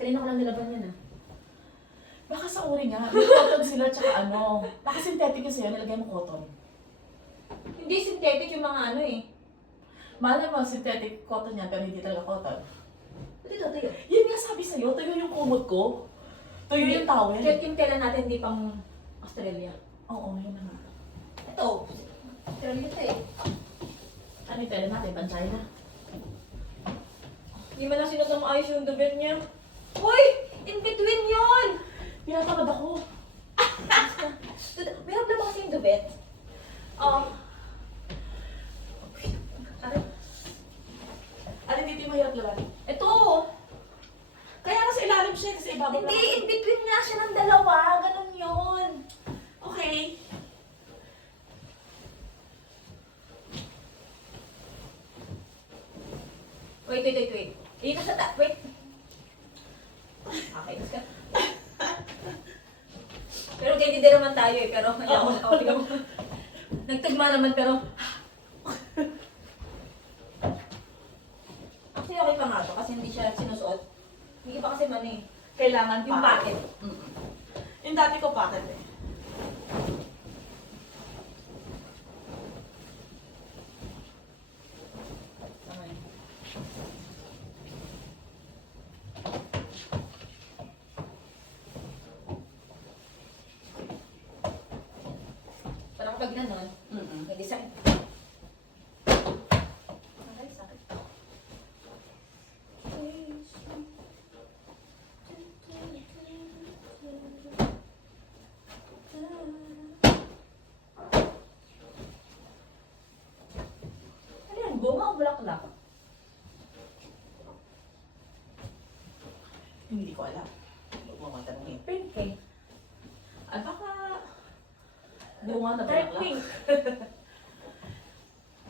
Kanina ko lang nilaban yan ah. Baka sa uri nga, may cotton sila tsaka ano. Naka-synthetic yung sa'yo, nilagay mo cotton. Hindi synthetic yung mga ano eh. Malay mo, synthetic cotton yan, pero hindi talaga cotton. Dito, tayo. Yun nga sabi sa'yo, tuyo yung kumot ko. Tuyo yung towel. Kahit yung tela natin hindi pang Australia. Oo, yun na nga. Ito, Australia ito eh. Ano yung tela natin, pan-China? Hindi man lang sinod ng maayos yung dubet niya. Uy! In between yun! Pinatamad ako. Meron na ba kasi yung dubet? Ano dito yung mahirap laban? Ito! Kaya nasa ilalim siya, kasi ibabaw Hindi, lang. in between nga siya ng dalawa. Ganun yun. Okay. Wait. Dito sa wait. Okay, let's go. Pero ganyan din naman tayo eh. Pero, ayaw ko na. Tingnan mo. Nagtugma naman pero... Actually, okay pa nga to kasi hindi siya sinusuot. Hindi pa kasi man eh. Kailangan Yung packet. Yung dati ko packet eh. Okay. Parang pag gano'n, may design. Okay, sakit. Ano yan? Bunga o bulaklak? Hindi ko alam. Huwag mo matanongin. Pink eh. At baka... bunga na Dark bulaklak. pink.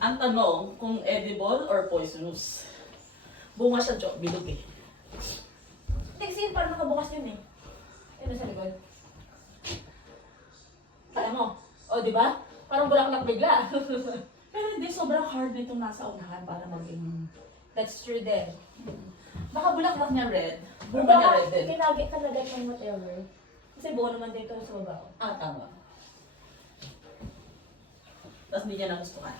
Ang tanong, kung edible or poisonous. Bunga siya, Chok. Bilog eh. Hindi kasi yun parang nakabukas yun eh. Yun sa likod. Kaya mo. O, di ba? Parang bulaklak bigla. Pero hindi, sobrang hard nitong nasa unahan para maging... That's true din. Baka bulaklak niya red. Bunga niya red din. Kinagit talaga ng whatever. Kasi buo naman dito sa baba ko. Ah, tama. Tapos hindi niya nagustuhan.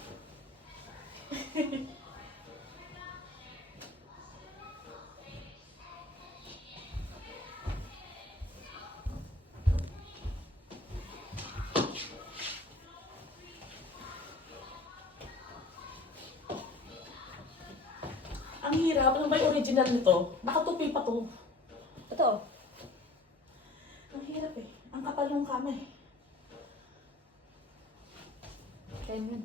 Ang hirap. Ano ba yung original nito? Nakatupi pa to. Ito. Ang hirap eh. Ang kapal ng kamay. Kaya yun.